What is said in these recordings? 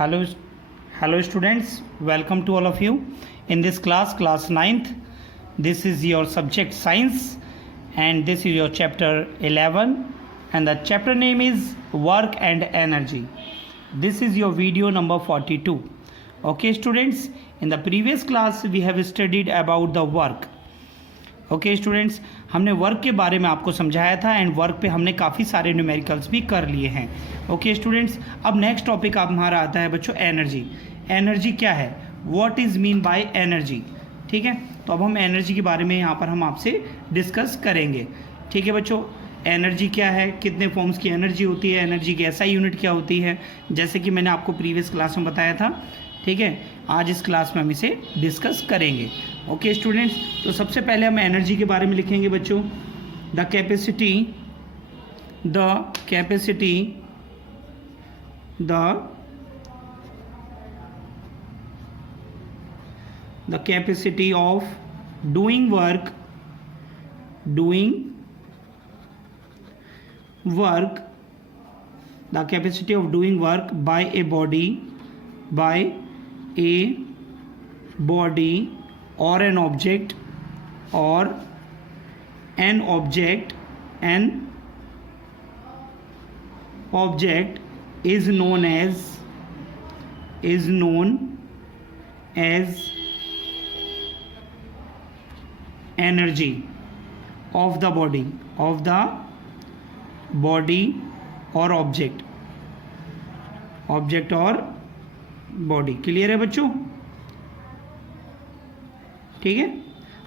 Hello, hello students. Welcome to all of you. In this class 9th. This is your subject science, and this is your chapter 11, and the chapter name is work and energy. This is your video number 42. Okay, students. In the previous class we have studied about the work. Okay students, हमने work के बारे में आपको समझाया था and work पे हमने काफ़ी सारे न्यूमेरिकल्स भी कर लिए हैं. ओके स्टूडेंट्स, अब नेक्स्ट टॉपिक आप हमारा आता है बच्चों एनर्जी. एनर्जी क्या है, what is mean by energy. ठीक है, तो अब हम एनर्जी के बारे में यहाँ पर हम आपसे डिस्कस करेंगे. ठीक है बच्चों, एनर्जी क्या है, कितने फॉर्म्स की एनर्जी होती है, एनर्जी की एसआई यूनिट क्या होती है, जैसे कि मैंने आपको प्रीवियस क्लास में बताया था. ठीक है, आज इस क्लास में हम इसे डिस्कस करेंगे. ओके स्टूडेंट्स, तो सबसे पहले हम एनर्जी के बारे में लिखेंगे बच्चों. The capacity of doing work by A body or an object is known as energy of the body or object or body. Clear है बच्चों. ठीक है,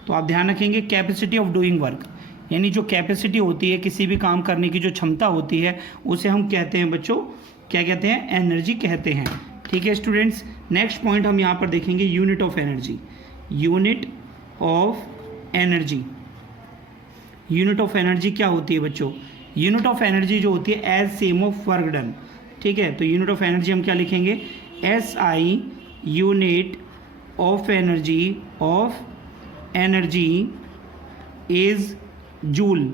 तो आप ध्यान रखेंगे कैपेसिटी ऑफ डूइंग वर्क, यानी जो कैपेसिटी होती है किसी भी काम करने की, जो क्षमता होती है उसे हम कहते हैं बच्चों, क्या कहते हैं, एनर्जी कहते हैं. ठीक है स्टूडेंट्स, नेक्स्ट पॉइंट हम यहाँ पर देखेंगे unit of energy. Unit of energy क्या होती है बच्चों. यूनिट ऑफ एनर्जी जो होती है as same of work done. ठीक है, तो यूनिट ऑफ एनर्जी हम क्या लिखेंगे, SI unit of energy is joule.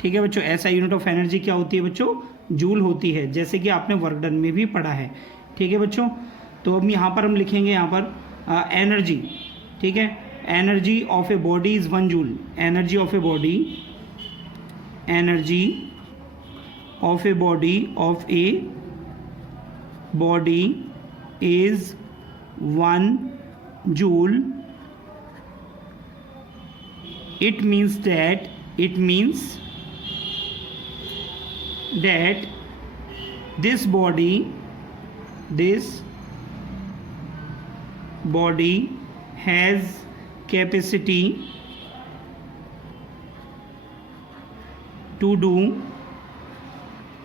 ठीक है बच्चों, SI यूनिट ऑफ एनर्जी क्या होती है बच्चों, जूल होती है, जैसे कि आपने वर्क डन में भी पढ़ा है. ठीक है बच्चों, तो अब यहाँ पर हम लिखेंगे यहाँ पर एनर्जी. ठीक है, energy of a body is 1 joule. Energy of a body is 1 joule. It means that this body has capacity to do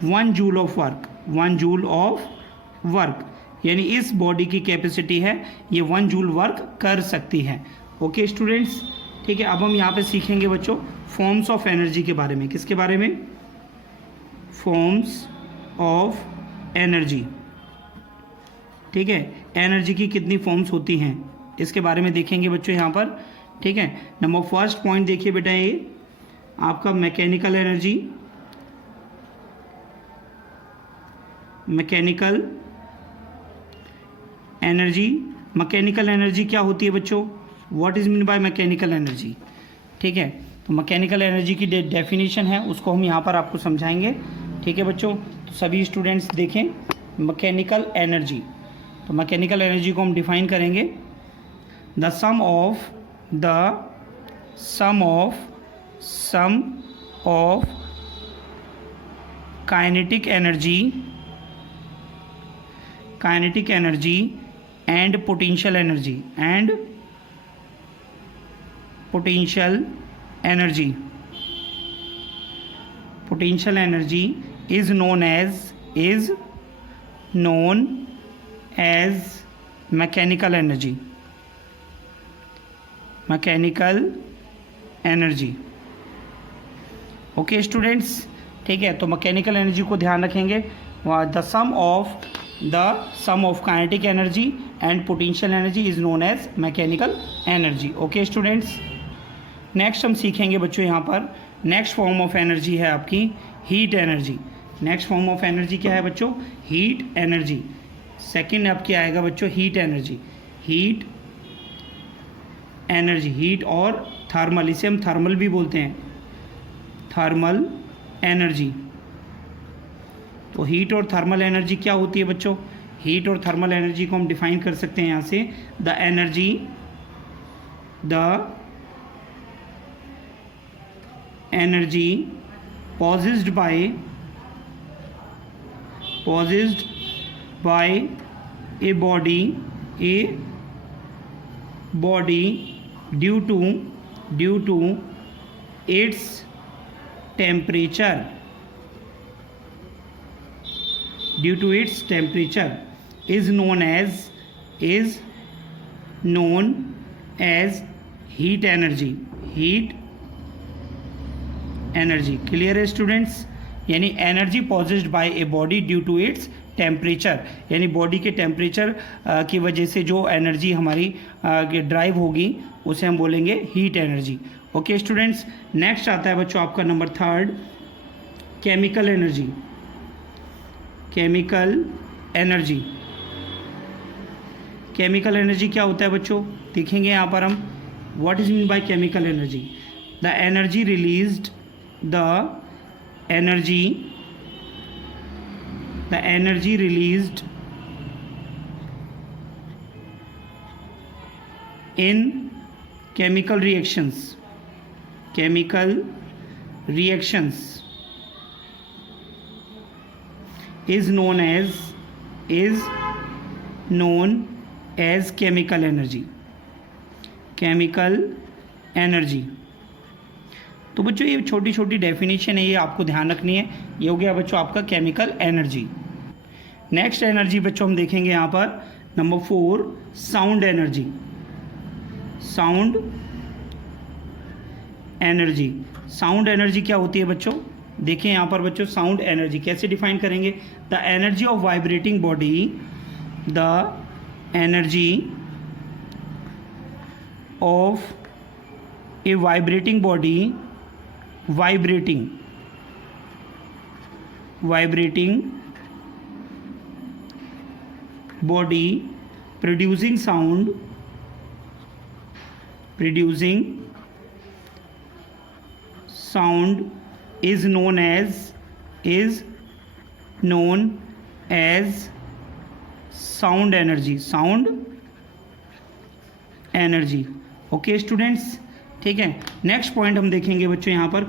1 joule of work. यानी इस बॉडी की कैपेसिटी है, ये 1 जूल वर्क कर सकती है. ओके स्टूडेंट्स, ठीक है, अब हम यहाँ पे सीखेंगे बच्चों फॉर्म्स ऑफ एनर्जी के बारे में. किसके बारे में, फॉर्म्स ऑफ एनर्जी. ठीक है, एनर्जी की कितनी फॉर्म्स होती हैं इसके बारे में देखेंगे बच्चों यहाँ पर. ठीक है, नंबर फर्स्ट पॉइंट देखिए बेटा, ये आपका मैकेनिकल एनर्जी. मैकेनिकल एनर्जी क्या होती है बच्चों, what is mean by mechanical energy. ठीक है, तो मैकेनिकल एनर्जी की डेफिनेशन है, उसको हम यहाँ पर आपको समझाएंगे. ठीक है बच्चों, तो सभी स्टूडेंट्स देखें मैकेनिकल एनर्जी. तो मैकेनिकल एनर्जी को हम डिफाइन करेंगे, the sum of kinetic energy and potential energy is known as mechanical energy. Okay students, ठीक है, तो मैकेनिकल एनर्जी को ध्यान रखेंगे, the sum of kinetic energy and potential energy is known as mechanical energy. Okay students, next हम सीखेंगे बच्चों यहाँ पर नेक्स्ट फॉर्म ऑफ एनर्जी है आपकी heat energy. Next form of energy क्या है बच्चों? Heat energy. सेकेंड अब क्या आएगा बच्चों? Heat energy. Heat energy, heat और थर्मल, इसे हम थर्मल भी बोलते हैं, थर्मल एनर्जी। तो हीट और थर्मल एनर्जी क्या होती है बच्चों? हीट और थर्मल एनर्जी को हम डिफाइन कर सकते हैं यहाँ से, the energy possessed by a body due to its temperature, is known as heat energy। Clear है स्टूडेंट्स? यानी energy possessed by a body due to its temperature, यानी बॉडी के टेम्परेचर की वजह से जो एनर्जी हमारी ड्राइव होगी उसे हम बोलेंगे heat energy. Okay students, next आता है बच्चों आपका number 3, chemical energy. Chemical energy क्या होता है बच्चों? देखेंगे यहाँ पर हम, what is mean by chemical energy? The energy released in chemical reactions is known as chemical energy। तो बच्चों ये छोटी छोटी डेफिनेशन है, ये आपको ध्यान रखनी है। ये हो गया बच्चों आपका केमिकल एनर्जी। नेक्स्ट एनर्जी बच्चों हम देखेंगे यहाँ पर number 4, sound energy. Sound energy क्या होती है बच्चों? देखिए यहाँ पर बच्चों, साउंड एनर्जी कैसे डिफाइन करेंगे? The energy of vibrating body, the energy of A vibrating body, vibrating body producing sound is known as sound energy। Okay students, ठीक है। नेक्स्ट पॉइंट हम देखेंगे बच्चों यहाँ पर,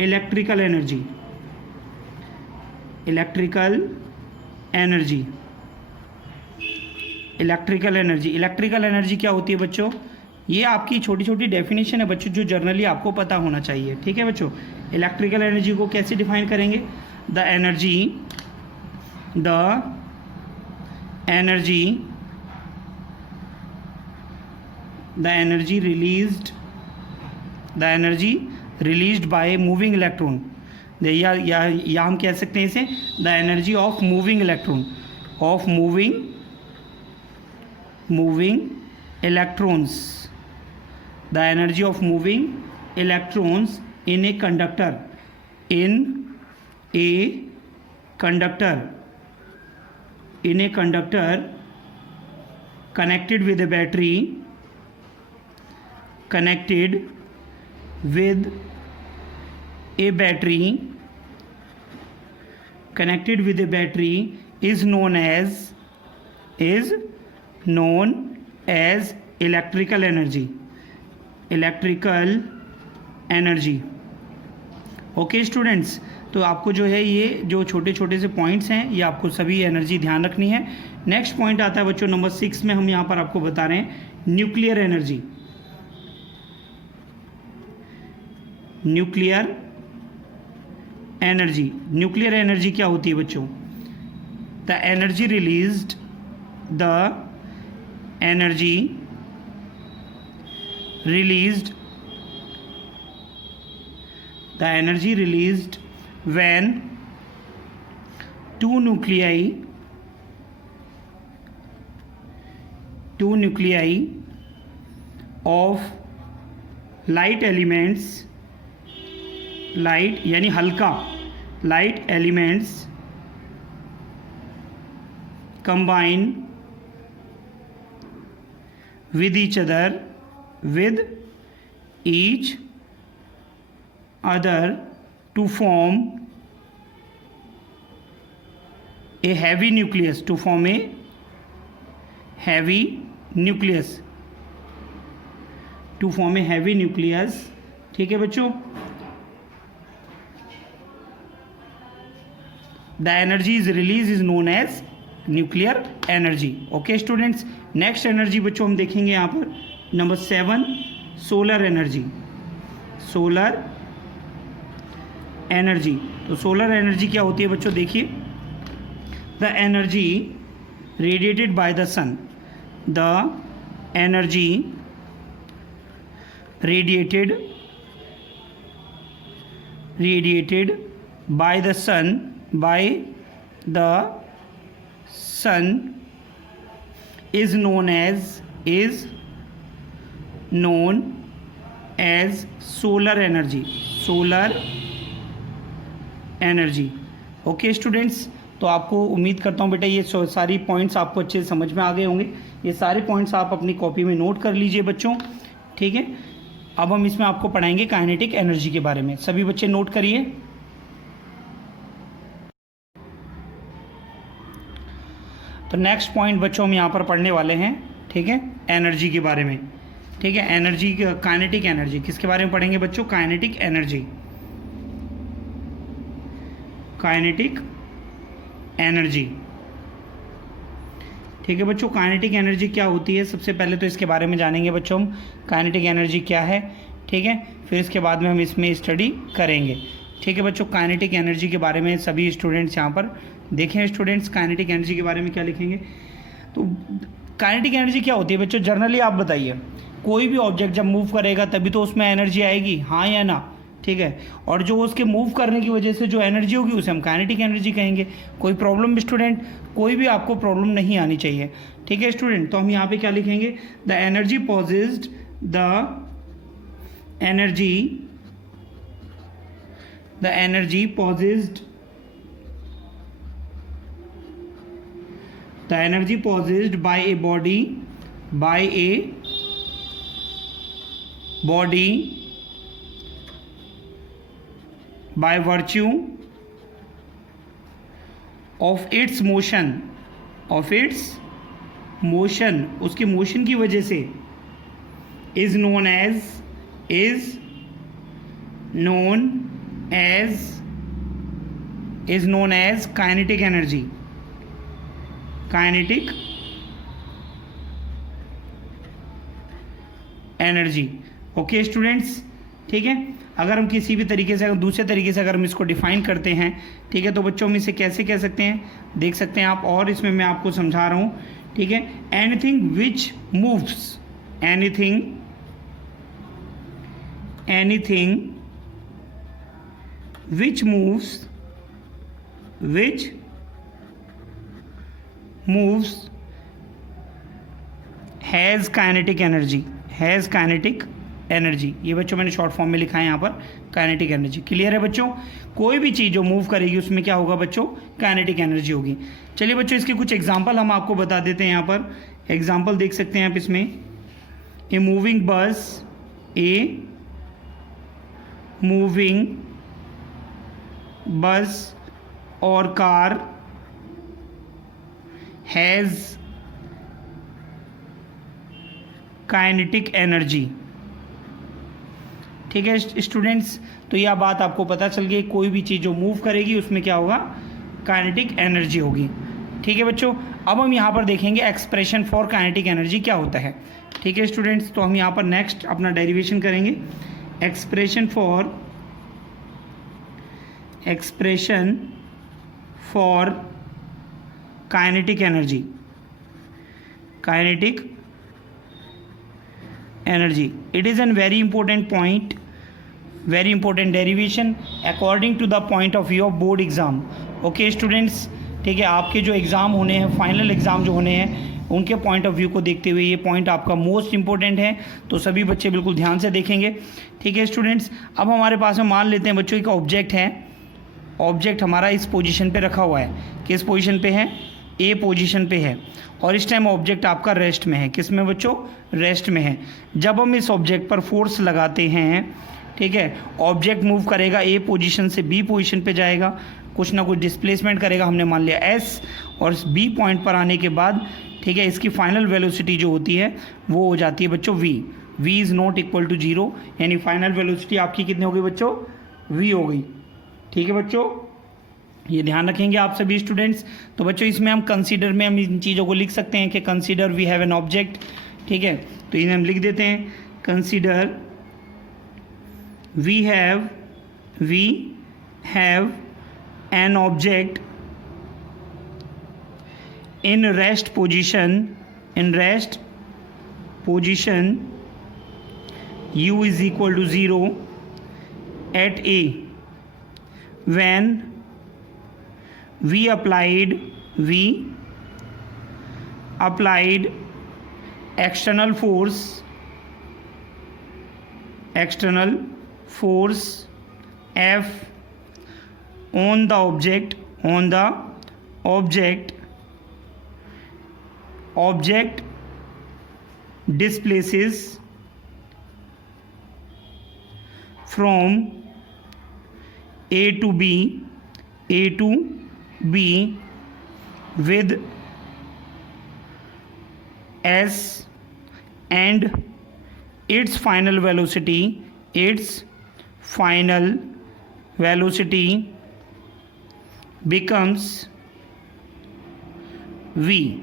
इलेक्ट्रिकल एनर्जी। इलेक्ट्रिकल एनर्जी क्या होती है बच्चों? ये आपकी छोटी छोटी डेफिनेशन है बच्चों, जो जर्नली आपको पता होना चाहिए, ठीक है बच्चों। इलेक्ट्रिकल एनर्जी को कैसे डिफाइन करेंगे? The energy released by moving electron. या हम कह सकते हैं इसे the energy of moving electron, the energy of moving electrons in a conductor connected with a battery is known as electrical energy। Okay students, तो आपको जो है ये जो छोटे छोटे से पॉइंट्स हैं, ये आपको सभी एनर्जी ध्यान रखनी है। नेक्स्ट पॉइंट आता है बच्चों नंबर 6 में, हम यहाँ पर आपको बता रहे हैं न्यूक्लियर एनर्जी। न्यूक्लियर एनर्जी क्या होती है बच्चों? The energy released when two nuclei of light elements, light यानी हल्का, light elements combine with each other to form a heavy nucleus, ठीक है बच्चों। The energy is release is known as nuclear energy. Okay students, next energy बच्चों हम देखेंगे यहाँ पर नंबर 7 सोलर एनर्जी। तो सोलर एनर्जी क्या होती है बच्चों, देखिए, the energy radiated by the sun, radiated by the sun is known as solar energy। Okay students, तो आपको उम्मीद करता हूँ बेटा ये सारी पॉइंट्स आपको अच्छे से समझ में आ गए होंगे। ये सारे पॉइंट्स आप अपनी कॉपी में नोट कर लीजिए बच्चों, ठीक है। अब हम इसमें आपको पढ़ाएंगे काइनेटिक एनर्जी के बारे में। सभी बच्चे नोट करिए। तो नेक्स्ट पॉइंट बच्चों हम यहाँ पर पढ़ने वाले हैं, ठीक है, एनर्जी के बारे में, ठीक है। एनर्जी, काइनेटिक एनर्जी किसके बारे में पढ़ेंगे बच्चों, काइनेटिक एनर्जी, ठीक है बच्चों। काइनेटिक एनर्जी क्या होती है, सबसे पहले तो इसके बारे में जानेंगे बच्चों हम, काइनेटिक एनर्जी क्या है, ठीक है। फिर इसके बाद में हम इसमें स्टडी करेंगे, ठीक है बच्चों। काइनेटिक एनर्जी के बारे में सभी स्टूडेंट्स यहाँ पर देखें। स्टूडेंट्स काइनेटिक एनर्जी के बारे में क्या लिखेंगे, तो काइनेटिक एनर्जी क्या होती है बच्चों, जनरली आप बताइए, कोई भी ऑब्जेक्ट जब मूव करेगा तभी तो उसमें एनर्जी आएगी, हाँ या ना, ठीक है। और जो उसके मूव करने की वजह से जो एनर्जी होगी उसे हम काइनेटिक एनर्जी कहेंगे। कोई प्रॉब्लम स्टूडेंट, कोई भी आपको प्रॉब्लम नहीं आनी चाहिए, ठीक है स्टूडेंट। तो हम यहाँ पे क्या लिखेंगे, the energy possessed by a body by virtue of its motion, उसके मोशन की वजह से, is known as kinetic energy। Okay students, ठीक है। अगर हम किसी भी तरीके से, दूसरे तरीके से अगर हम इसको डिफाइन करते हैं, ठीक है, तो बच्चों हम इसे कैसे कह सकते हैं, देख सकते हैं आप, और इसमें मैं आपको समझा रहा हूँ, ठीक है। Anything which moves, anything which moves has kinetic energy। ये बच्चों मैंने शॉर्ट फॉर्म में लिखा है यहाँ पर, काइनेटिक एनर्जी। क्लियर है बच्चों, कोई भी चीज़ जो मूव करेगी उसमें क्या होगा बच्चों, काइनेटिक एनर्जी होगी। चलिए बच्चों, इसके कुछ एग्जांपल हम आपको बता देते हैं। यहाँ पर एग्जांपल देख सकते हैं आप इसमें, ए मूविंग बस और कार हैज़ काइनेटिक एनर्जी, ठीक है स्टूडेंट्स। तो यह बात आपको पता चल गई, कोई भी चीज़ जो मूव करेगी उसमें क्या होगा, काइनेटिक एनर्जी होगी, ठीक है बच्चों। अब हम यहाँ पर देखेंगे एक्सप्रेशन फॉर काइनेटिक एनर्जी क्या होता है, ठीक है स्टूडेंट्स। तो हम यहाँ पर नेक्स्ट अपना डेरिवेशन करेंगे, expression for kinetic energy. It is a very important derivation according to the point of view of board exam। Okay students, ठीक है, आपके जो एग्ज़ाम होने हैं, फाइनल एग्ज़ाम जो होने हैं, उनके पॉइंट ऑफ व्यू को देखते हुए ये पॉइंट आपका मोस्ट इंपॉर्टेंट है, तो सभी बच्चे बिल्कुल ध्यान से देखेंगे, ठीक है स्टूडेंट्स। अब हमारे पास में मान लेते हैं बच्चों एक ऑब्जेक्ट है, ऑब्जेक्ट हमारा इस पोजीशन पे रखा हुआ है। किस पोजीशन पे है? ए पोजीशन पे है। और इस टाइम ऑब्जेक्ट आपका रेस्ट में है। किस में बच्चों? रेस्ट में है। जब हम इस ऑब्जेक्ट पर फोर्स लगाते हैं, ठीक है, ऑब्जेक्ट मूव करेगा, ए पोजीशन से बी पोजीशन पे जाएगा, कुछ ना कुछ डिस्प्लेसमेंट करेगा, हमने मान लिया एस, और बी पॉइंट पर आने के बाद, ठीक है, इसकी फाइनल वेलोसिटी जो होती है वो हो जाती है बच्चों V. V is not equal to 0, यानी फाइनल वेलोसिटी आपकी कितनी हो गई बच्चों? वी हो गई। ठीक है बच्चों, ये ध्यान रखेंगे आप सभी स्टूडेंट्स। तो बच्चों इसमें हम कंसीडर में हम इन चीज़ों को लिख सकते हैं कि consider we have an object, ठीक है, तो इन्हें हम लिख देते हैं consider we have an object in rest position u is equal to 0 at A when we applied external force F on the object displaces from A to B with S and its final velocity becomes V।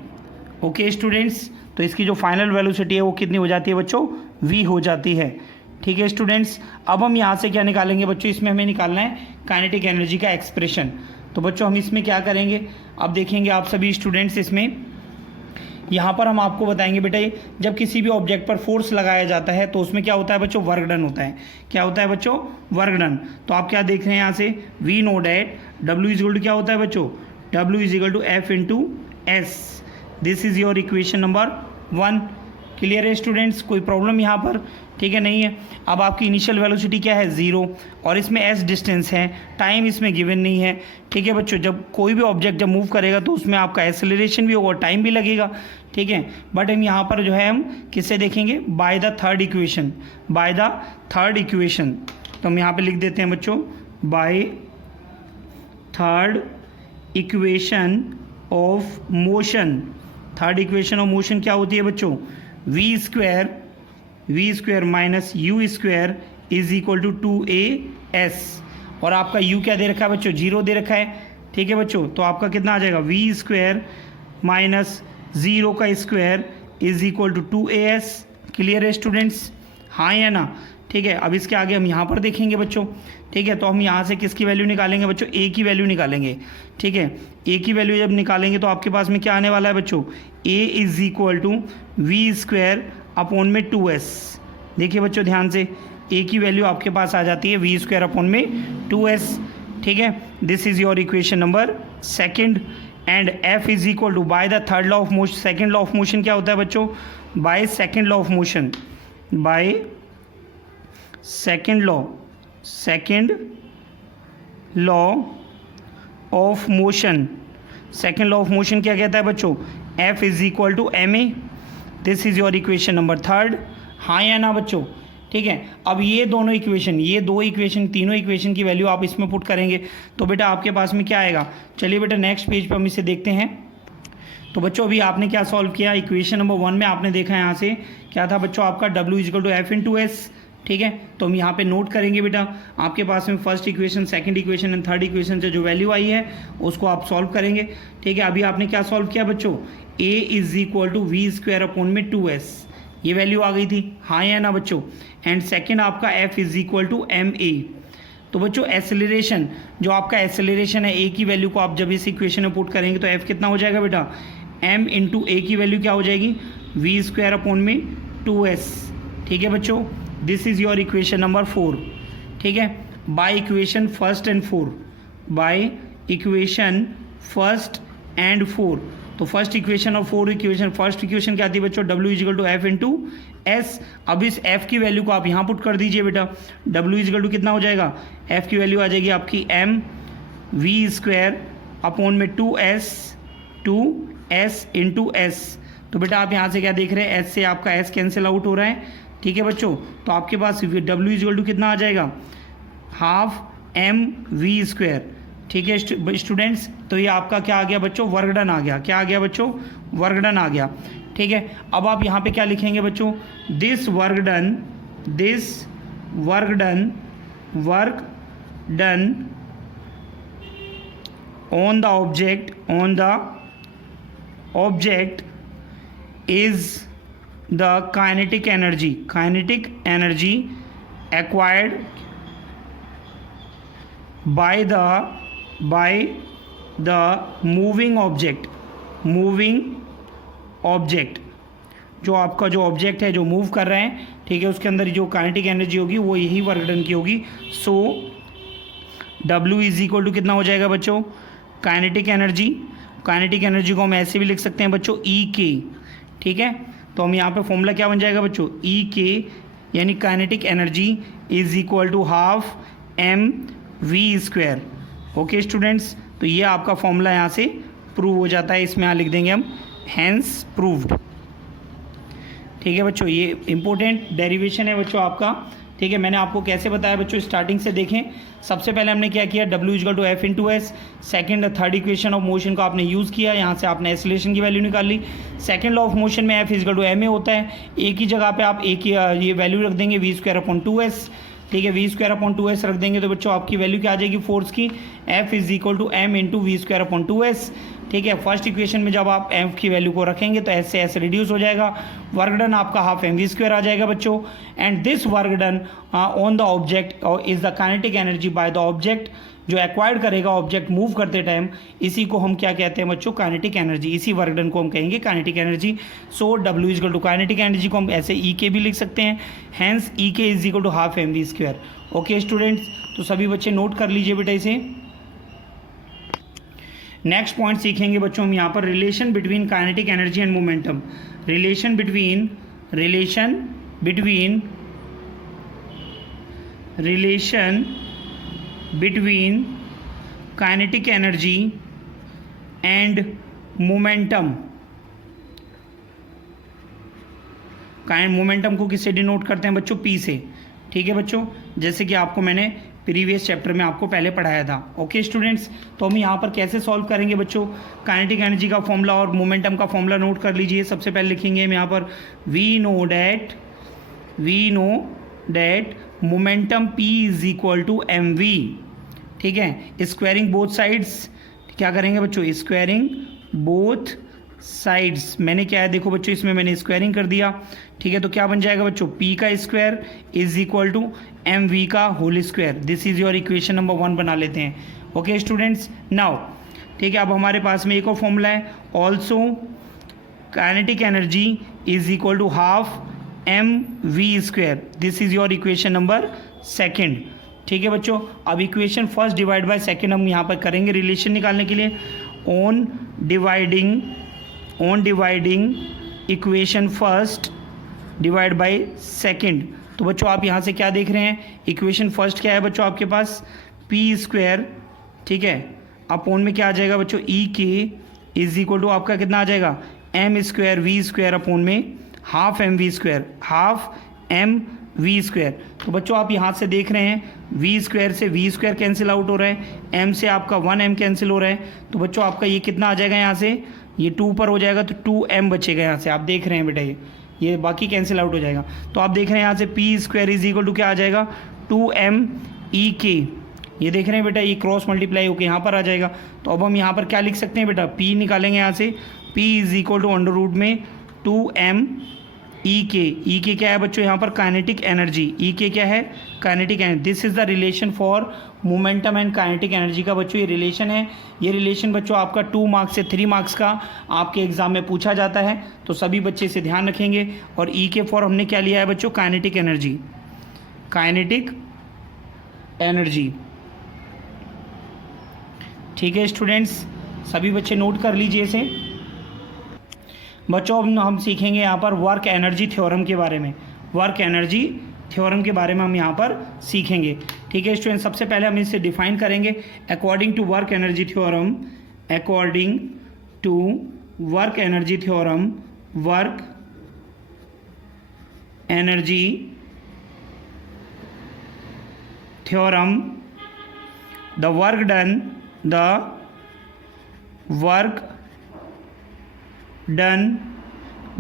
Okay students, तो इसकी जो final velocity है वो कितनी हो जाती है बच्चों? v हो जाती है। ठीक है स्टूडेंट्स, अब हम यहाँ से क्या निकालेंगे बच्चों? इसमें हमें निकालना है काइनेटिक एनर्जी का एक्सप्रेशन। तो बच्चों हम इसमें क्या करेंगे, अब देखेंगे आप सभी स्टूडेंट्स। इसमें यहाँ पर हम आपको बताएंगे बेटा, जब किसी भी ऑब्जेक्ट पर फोर्स लगाया जाता है तो उसमें क्या होता है बच्चों? वर्क डन होता है। क्या होता है बच्चों? Work done. तो आप क्या देख रहे हैं यहाँ से? We know that W is equal to क्या होता है बच्चों? W is equal to F into s. This is your equation number 1। Clear है स्टूडेंट्स? कोई प्रॉब्लम यहाँ पर? ठीक है, नहीं है। अब आपकी इनिशियल वेलोसिटी क्या है? 0, और इसमें s डिस्टेंस है, टाइम इसमें गिवन नहीं है। ठीक है बच्चों, जब कोई भी ऑब्जेक्ट जब मूव करेगा तो उसमें आपका एक्सेलरेशन भी होगा, टाइम भी लगेगा। ठीक है, बट हम यहाँ पर जो है हम किससे देखेंगे? By the third equation. तो हम यहाँ पर लिख देते हैं बच्चों, by third equation of motion. Third equation of motion क्या होती है बच्चों? V square minus you square is equal to 2as। और आपका u क्या दे रखा है बच्चों? 0 दे रखा है। ठीक है बच्चों, तो आपका कितना आ जाएगा? वी स्क्वायर माइनस 0 का square is equal to 2as। Clear है स्टूडेंट्स? हाँ या ना? ठीक है, अब इसके आगे हम यहाँ पर देखेंगे बच्चों। ठीक है, तो हम यहाँ से किसकी वैल्यू निकालेंगे बच्चों? a की वैल्यू निकालेंगे। ठीक है, a की वैल्यू जब निकालेंगे तो आपके पास में क्या आने वाला है बच्चों? a is equal to v square upon में 2s। देखिए बच्चों ध्यान से, a की वैल्यू आपके पास आ जाती है वी स्क्वायर अपॉन में 2s। ठीक है, this is your equation number 2। And f is equal to by the third law of motion. Second law of motion क्या होता है बच्चों? By second law of motion, second law of motion. Second law of motion क्या कहता है बच्चों? F is equal to ma। This is your equation number 3। हाँ या ना बच्चों? ठीक है, अब ये दो इक्वेशन, तीनों इक्वेशन की वैल्यू आप इसमें पुट करेंगे तो बेटा आपके पास में क्या आएगा? चलिए बेटा नेक्स्ट पेज पर हम इसे देखते हैं। तो बच्चों अभी आपने क्या सॉल्व किया? इक्वेशन नंबर 1 में आपने देखा यहाँ से क्या था बच्चों? आपका W is equal to F into s. ठीक है, तो हम यहाँ पे नोट करेंगे बेटा, आपके पास में first equation, second equation and third equation से जो वैल्यू आई है उसको आप सॉल्व करेंगे। ठीक है, अभी आपने क्या सॉल्व किया बच्चों? a is equal to v square upon में 2s, ये वैल्यू आ गई थी। हाँ या ना बच्चों? एंड सेकेंड आपका f is equal to ma। तो बच्चों एसेलरेशन, जो आपका एसेलरेशन है a की वैल्यू को आप जब इस इक्वेशन में पुट करेंगे तो f कितना हो जाएगा बेटा? m इंटू a की वैल्यू क्या हो जाएगी? वी स्क्वायर अपॉन में 2s। ठीक है बच्चों, this is your equation number 4। ठीक है, बाय इक्वेशन फर्स्ट एंड 4। तो फर्स्ट इक्वेशन और फर्स्ट इक्वेशन क्या थी बच्चों? W is equal to F into s. अब इस F की वैल्यू को आप यहाँ पुट कर दीजिए बेटा। W इज इक्वल टू कितना हो जाएगा? F की वैल्यू आ जाएगी आपकी m वी स्क्वायर अपॉन में 2s इंटू एस। तो बेटा आप यहाँ से क्या देख रहे हैं, एस से आपका एस कैंसिल आउट हो रहा है, ठीक है बच्चों। तो आपके पास W इक्वल टू कितना आ जाएगा, हाफ एम वी स्क्वायर, ठीक है स्टूडेंट्स। तो ये आपका क्या आ गया बच्चों, वर्क डन आ गया। क्या आ गया बच्चों, वर्क डन आ गया, ठीक है। अब आप यहाँ पे क्या लिखेंगे बच्चों, this work done on the object is the kinetic energy acquired by the moving object। जो आपका जो ऑब्जेक्ट है जो मूव कर रहे हैं, ठीक है, उसके अंदर जो काइनेटिक एनर्जी होगी वो यही वर्क डन की होगी। सो W इज इक्वल टू कितना हो जाएगा बच्चों, काइनेटिक एनर्जी को हम ऐसे भी लिख सकते हैं बच्चों, E K, ठीक है। तो हम यहाँ पे फॉर्मूला क्या बन जाएगा बच्चों, E K यानी kinetic energy is equal to half m v square. Okay students, तो ये आपका फॉर्मूला यहाँ से प्रूव हो जाता है, इसमें यहाँ लिख देंगे हम हैंस प्रूव्ड, ठीक है बच्चों। ये इंपॉर्टेंट डेरिवेशन है बच्चों आपका, ठीक है। मैंने आपको कैसे बताया बच्चों, स्टार्टिंग से देखें। सबसे पहले हमने क्या किया, W equal to f into s. Second third equation of motion को आपने यूज़ किया, यहाँ से आपने एक्सेलरेशन की वैल्यू निकाल ली। सेकेंड लॉ ऑफ मोशन में F इक्वल टू ma होता है, एक ही जगह पे आप एक ही ये वैल्यू रख देंगे v स्क्वायर अपॉन 2s, ठीक है। v स्क्वायर अपॉन 2s रख देंगे तो बच्चों आपकी वैल्यू क्या आ जाएगी फोर्स की, F is equal to m into v square upon 2s, ठीक है। फर्स्ट इक्वेशन में जब आप F की वैल्यू को रखेंगे तो S से S रिड्यूस हो जाएगा, वर्क डन आपका हाफ एम वी स्क्वायर आ जाएगा बच्चों। And this work done on the object is the kinetic energy by the object, जो एक्वायर्ड करेगा ऑब्जेक्ट मूव करते टाइम, इसी को हम क्या कहते हैं बच्चों, काइनेटिक एनर्जी। इसी वर्क डन को हम कहेंगे kinetic energy. So W is equal to kinetic energy को हम ऐसे E K भी लिख सकते हैं, hence E K is equal to half m v square. Okay students, तो सभी बच्चे नोट कर लीजिए बेटा इसे। नेक्स्ट पॉइंट सीखेंगे बच्चों हम यहाँ पर, relation between kinetic energy and momentum. Relation between kinetic energy and momentum. Momentum को किससे डिनोट करते हैं बच्चों, P से, ठीक है बच्चों, जैसे कि आपको मैंने प्रीवियस चैप्टर में आपको पहले पढ़ाया था। ओके स्टूडेंट्स, तो हम यहाँ पर कैसे सॉल्व करेंगे बच्चों, काइनेटिक एनर्जी का फॉर्मूला और मोमेंटम का फॉर्मूला नोट कर लीजिए। सबसे पहले लिखेंगे हम यहाँ पर we know that momentum P is equal to M v, ठीक है। स्क्वायरिंग बोथ साइड्स, क्या करेंगे बच्चों, स्क्वायरिंग बोथ साइड्स। मैंने क्या है देखो बच्चों, इसमें मैंने स्क्वायरिंग कर दिया, ठीक है। तो क्या बन जाएगा बच्चों, P का square is equal to M V का whole square. This is your equation number 1 बना लेते हैं। ओके स्टूडेंट्स, नाउ ठीक है, अब हमारे पास में एक और फॉर्मूला है, also kinetic energy is equal to half m v square. This is your equation number 2, ठीक है बच्चों। अब equation first divide by second हम यहाँ पर करेंगे रिलेशन निकालने के लिए। On dividing equation first divide by second. तो बच्चों आप यहाँ से क्या देख रहे हैं, इक्वेशन फर्स्ट क्या है बच्चों आपके पास, P स्क्वायर, ठीक है, अपॉन में क्या आ जाएगा बच्चों, E K is equal to आपका कितना आ जाएगा, m square v square upon में हाफ एम वी स्क्वायर। तो बच्चों आप यहाँ से देख रहे हैं v स्क्वायर से v स्क्वायर कैंसिल आउट हो रहा है, m से आपका 1m कैंसिल हो रहा है। तो बच्चों आपका ये कितना आ जाएगा, यहाँ से ये 2 पर हो जाएगा तो 2m बचेगा। यहाँ से आप देख रहे हैं बेटा ये बाकी कैंसिल आउट हो जाएगा। तो आप देख रहे हैं यहाँ से P square is equal to क्या आ जाएगा, 2m E K। ये देख रहे हैं बेटा, ये क्रॉस मल्टीप्लाई होकर यहाँ पर आ जाएगा। तो अब हम यहाँ पर क्या लिख सकते हैं बेटा, P निकालेंगे यहाँ से, P is equal to under root में 2m E K। E K क्या है बच्चों यहाँ पर, काइनेटिक एनर्जी। E K क्या है, kinetic energy. This is the relation for momentum and kinetic energy का बच्चों ये रिलेशन है। ये रिलेशन बच्चों आपका 2 मार्क्स से 3 मार्क्स का आपके एग्जाम में पूछा जाता है, तो सभी बच्चे इसे ध्यान रखेंगे। और E K फॉर हमने क्या लिया है बच्चों, काइनेटिक एनर्जी, ठीक है स्टूडेंट्स, सभी बच्चे नोट कर लीजिए इसे। बच्चों अब हम सीखेंगे यहाँ पर वर्क एनर्जी थ्योरम के बारे में। वर्क एनर्जी थ्योरम के बारे में हम यहाँ पर सीखेंगे, ठीक ठीक है स्टूडेंट, सबसे पहले हम इसे डिफाइन करेंगे according to work energy theorem. According to work energy theorem, work energy theorem, the work done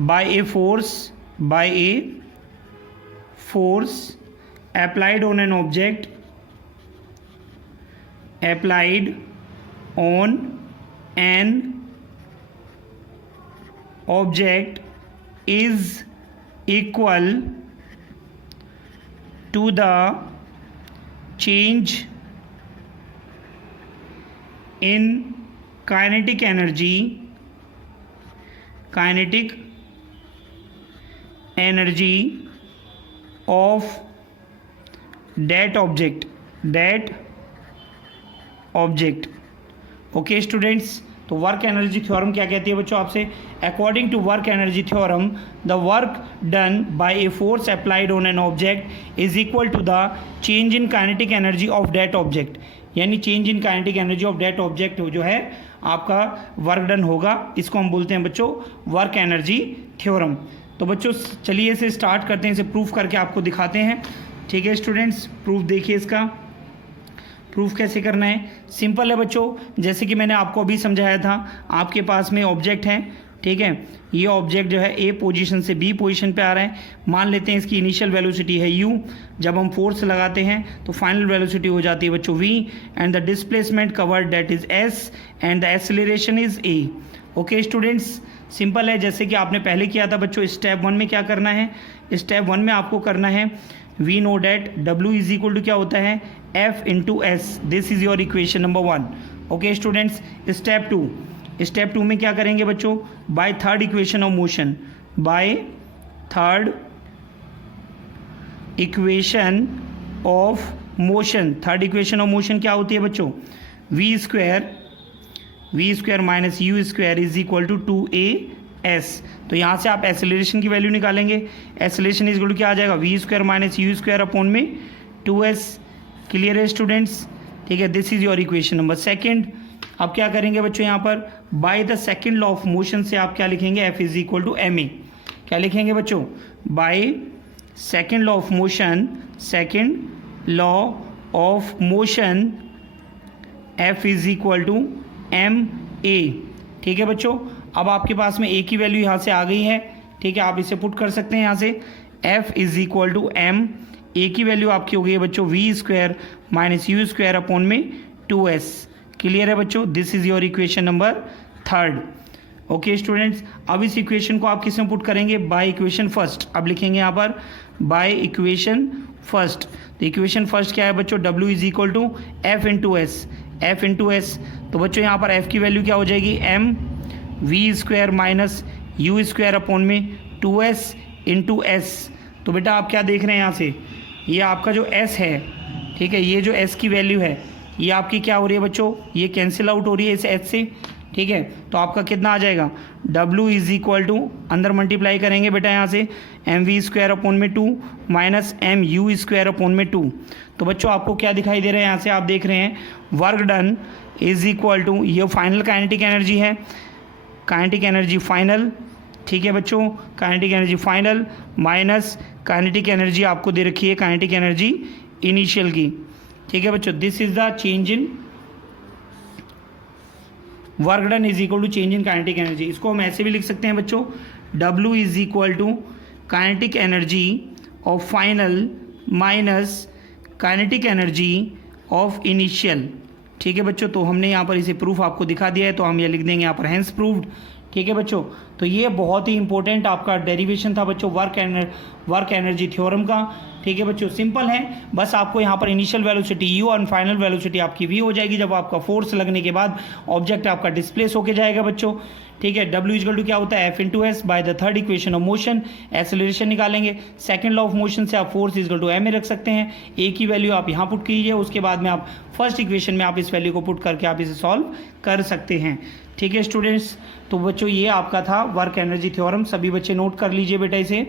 by a force applied on an object is equal to the change in kinetic energy of that object। Okay students, तो work energy theorem क्या कहती है बच्चों आपसे? According to work energy theorem, the work done by a force applied on an object is equal to the change in kinetic energy of that object. यानी change in kinetic energy of that object जो है आपका work done होगा, इसको हम बोलते हैं बच्चों वर्क एनर्जी थ्योरम। तो बच्चों चलिए इसे स्टार्ट करते हैं, इसे प्रूफ करके आपको दिखाते हैं। ठीक है स्टूडेंट्स, प्रूफ देखिए इसका। प्रूफ कैसे करना है? सिंपल है बच्चों, जैसे कि मैंने आपको अभी समझाया था, आपके पास में ऑब्जेक्ट है, ठीक है, ये ऑब्जेक्ट जो है ए पोजीशन से बी पोजीशन पे आ रहा है। मान लेते हैं इसकी इनिशियल वेलोसिटी है u, जब हम फोर्स लगाते हैं तो फाइनल वेलोसिटी हो जाती है बच्चों v, and the displacement covered that is s and the acceleration is a। Okay students, simple है, जैसे कि आपने पहले किया था बच्चों। स्टेप 1 में क्या करना है? स्टेप 1 में आपको करना है we know that w is equal to क्या होता है? f into s. This is your equation number 1। Okay students, step 2 में क्या करेंगे बच्चों? By third equation of motion, by third equation of motion. Third equation of motion क्या होती है बच्चों? V square minus you square is equal to 2as। तो यहाँ से आप एक्सेलरेशन की वैल्यू निकालेंगे। एक्सेलरेशन इज इक्वल टू क्या आ जाएगा? V square minus you square upon में 2s। क्लियर है स्टूडेंट्स? ठीक है, this is your equation number 2। अब क्या करेंगे बच्चों? यहाँ पर by the second law of motion से आप क्या लिखेंगे? F is equal to ma। क्या लिखेंगे बच्चों? By second law of motion, F is equal to ma। ठीक है बच्चों, अब आपके पास में a की वैल्यू यहाँ से आ गई है, ठीक है, आप इसे पुट कर सकते हैं यहाँ से। F is equal to m, a की वैल्यू आपकी हो गई है बच्चों v square minus you square upon में 2s। क्लियर है बच्चों? This is your equation number 3। Okay students, अब इस इक्वेशन को आप किस में पुट करेंगे? By equation first. अब लिखेंगे यहाँ पर बाय इक्वेशन फर्स्ट। तो इक्वेशन फर्स्ट क्या है बच्चों? w is equal to f into s. तो बच्चों यहाँ पर f की वैल्यू क्या हो जाएगी? m v square minus you square upon में 2s इंटू एस। तो बेटा आप क्या देख रहे हैं यहाँ से? ये आपका जो s है, ठीक है, ये जो s की वैल्यू है ये आपकी क्या हो रही है बच्चों? ये कैंसिल आउट हो रही है इस h से, ठीक है। तो आपका कितना आ जाएगा? w इज इक्वल टू, अंदर मल्टीप्लाई करेंगे बेटा यहाँ से, एम वी स्क्वायर अपॉन में 2 minus m u square upon में 2। तो बच्चों आपको क्या दिखाई दे रहा है यहाँ से? आप देख रहे हैं work done is equal to, ये फाइनल काइनेटिक एनर्जी है, काइनेटिक एनर्जी फाइनल, ठीक है बच्चों, kinetic energy final minus kinetic energy आपको दे रखी है, काइनेटिक एनर्जी इनिशियल की। ठीक है बच्चों, this is the change in work done is equal to change in kinetic energy. इसको हम ऐसे भी लिख सकते हैं बच्चों, W is equal to kinetic energy of final minus kinetic energy of initial. ठीक है बच्चों, तो हमने यहाँ पर इसे प्रूफ आपको दिखा दिया है, तो हम ये लिख देंगे यहाँ पर हैंस प्रूव्ड। ठीक है बच्चों, तो ये बहुत ही इंपॉर्टेंट आपका डेरिवेशन था बच्चों वर्क एनर्जी थ्योरम का। ठीक है बच्चों, सिंपल है, बस आपको यहाँ पर इनिशियल वेलोसिटी u और फाइनल वेलोसिटी आपकी v हो जाएगी जब आपका फोर्स लगने के बाद ऑब्जेक्ट आपका डिस्प्लेस होके जाएगा बच्चों। ठीक है, w इक्वल टू क्या होता है? F into S by the third equation of motion. Acceleration निकालेंगे, सेकंड लॉ ऑफ मोशन से आप फोर्स इक्वल टू m रख सकते हैं। a की वैल्यू आप यहाँ पुट कीजिए, उसके बाद में आप फर्स्ट इक्वेशन में आप इस वैल्यू को पुट करके आप इसे सॉल्व कर सकते हैं। ठीक है स्टूडेंट्स, तो बच्चों ये आपका था वर्क एनर्जी थ्योरम। सभी बच्चे नोट कर लीजिए बेटा इसे।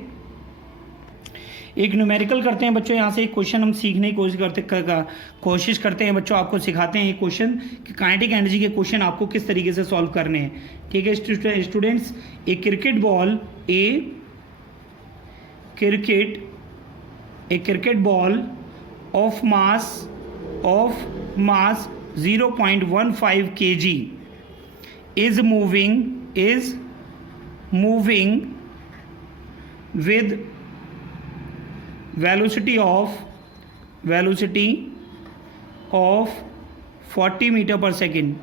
एक न्यूमेरिकल करते हैं बच्चों। यहाँ से एक क्वेश्चन हम सीखने की कोशिश करते हैं बच्चों, आपको सिखाते हैं एक क्वेश्चन कि काइनेटिक एनर्जी के क्वेश्चन आपको किस तरीके से सॉल्व करने हैं। ठीक है students, A cricket ball of mass 0.15 kg is moving with velocity of 40 meter per second.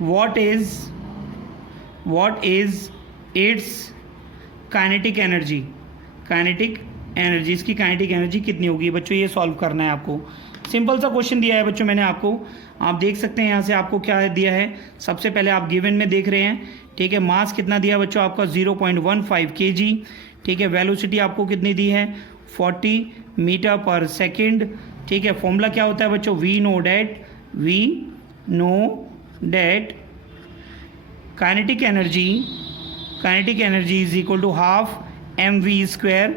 What is its kinetic energy? इसकी काइनेटिक एनर्जी कितनी होगी बच्चों, ये सॉल्व करना है आपको। सिंपल सा क्वेश्चन दिया है बच्चों मैंने आपको, आप देख सकते हैं यहाँ से आपको क्या दिया है। सबसे पहले आप गिवन में देख रहे हैं, ठीक है। मास कितना दिया बच्चों आपका 0.15 kg, ठीक है। वेलोसिटी आपको कितनी दी है 40 मीटर पर सेकेंड, ठीक है। फॉर्मूला क्या होता है बच्चों, we know that kinetic energy is equal to half mv²,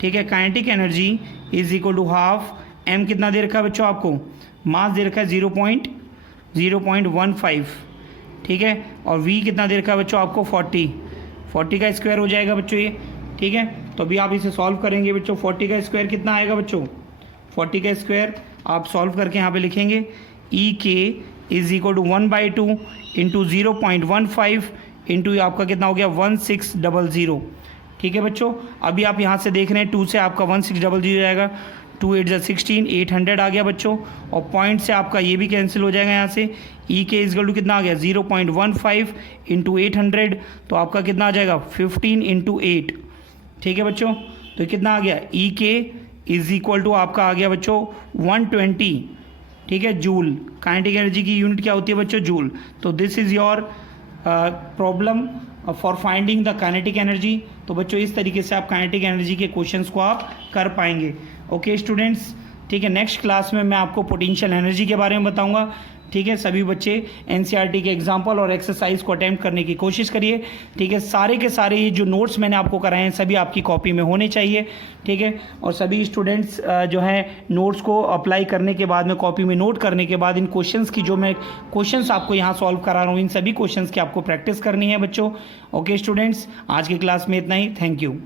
ठीक है। Kinetic energy is equal to half m कितना दे रखा है बच्चों आपको, मास दे रखा है 0.15, ठीक है। और v कितना दे रखा है बच्चों आपको 40 का स्क्वायर हो जाएगा बच्चों ये, ठीक है। तो अभी आप इसे सॉल्व करेंगे बच्चों। 40 का स्क्वायर कितना आएगा बच्चों, 40 का स्क्वायर आप सॉल्व करके यहाँ पे लिखेंगे E K is equal to 1/2 into 0.15 into आपका कितना हो गया 1600, ठीक है बच्चों। अभी आप यहाँ से देख रहे हैं 2 से आपका 1600 जाएगा, 2 8 16, 800 आ गया बच्चों। और पॉइंट से आपका ये भी कैंसिल हो जाएगा यहाँ से। ई के इजगल टू कितना आ गया 0.15 इंटू 800, तो आपका कितना आ जाएगा 15 इंटू 8, ठीक है बच्चों। तो कितना आ गया ई के इज इक्वल टू आपका आ गया बच्चों 120, ठीक है, जूल। काइनेटिक एनर्जी की यूनिट क्या होती है बच्चों, जूल। तो this is your problem for finding the kinetic energy. तो बच्चों इस तरीके से आप काइनेटिक एनर्जी के क्वेश्चंस को आप कर पाएंगे। ओके स्टूडेंट्स, ठीक है। नेक्स्ट क्लास में मैं आपको पोटेंशियल एनर्जी के बारे में बताऊंगा, ठीक है। सभी बच्चे एनसीईआरटी के एग्जाम्पल और एक्सरसाइज को अटेम्प्ट करने की कोशिश करिए, ठीक है। सारे के सारे ये जो नोट्स मैंने आपको कराए हैं सभी आपकी कॉपी में होने चाहिए, ठीक है। और सभी स्टूडेंट्स जो हैं नोट्स को अप्लाई करने के बाद में कॉपी में नोट करने के बाद इन क्वेश्चंस की जो मैं क्वेश्चंस आपको यहाँ सॉल्व करा रहा हूँ इन सभी क्वेश्चंस की आपको प्रैक्टिस करनी है बच्चों। ओके स्टूडेंट्स, आज की क्लास में इतना ही। Thank you.